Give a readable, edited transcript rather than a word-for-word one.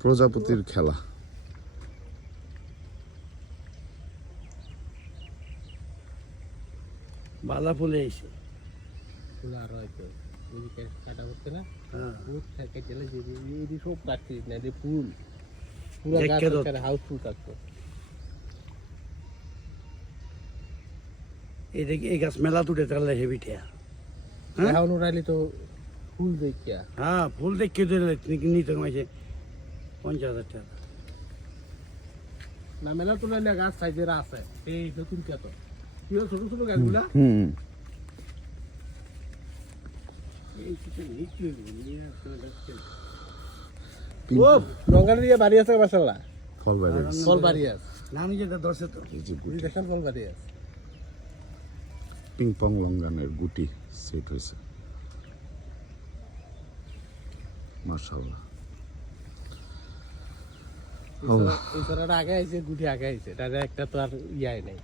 প্রজাপতির খেলা। বালা ফুলে এসে ফুল আর হয়তো এদিকে কাটা করতে না হ্যাঁ ফুল থাকে গেলে যে এই সব কাটতে না যে ফুল পুরো গাছ দেখে তো। হাউসফুল কাটতো এই গাছ মেলা তুটে তাহলে হেভিটা হ্যাঁ এখন উড়াইলে তো ফুল দেখিয়া হ্যাঁ ফুল দেখে তো নিতে কমাইছে 50,000 টাকা। না মেলা তো না গাছ সাইজের আছে এই নতুন কত কি ছোট ছোট গাছগুলা এই কিছু নিচু নিয়ে আসতে লাগছে। ও লঙ্গার দিয়ে বাড়ি আছে মাশাআল্লাহ ফল বাইরে গেছে। ফল বাড়ি আছে নামি যেটা ধরছে তো এই যে বুঝি গুটি, দেখেন ফল বাড়ি আছে পিং পং লঙ্গানের গুটি সেট হয়েছে। মাশাআল্লাহ। এই সরাটা আগে আইছে গুটি আগে আইছে তার একটা তো আর ইয়াই নাই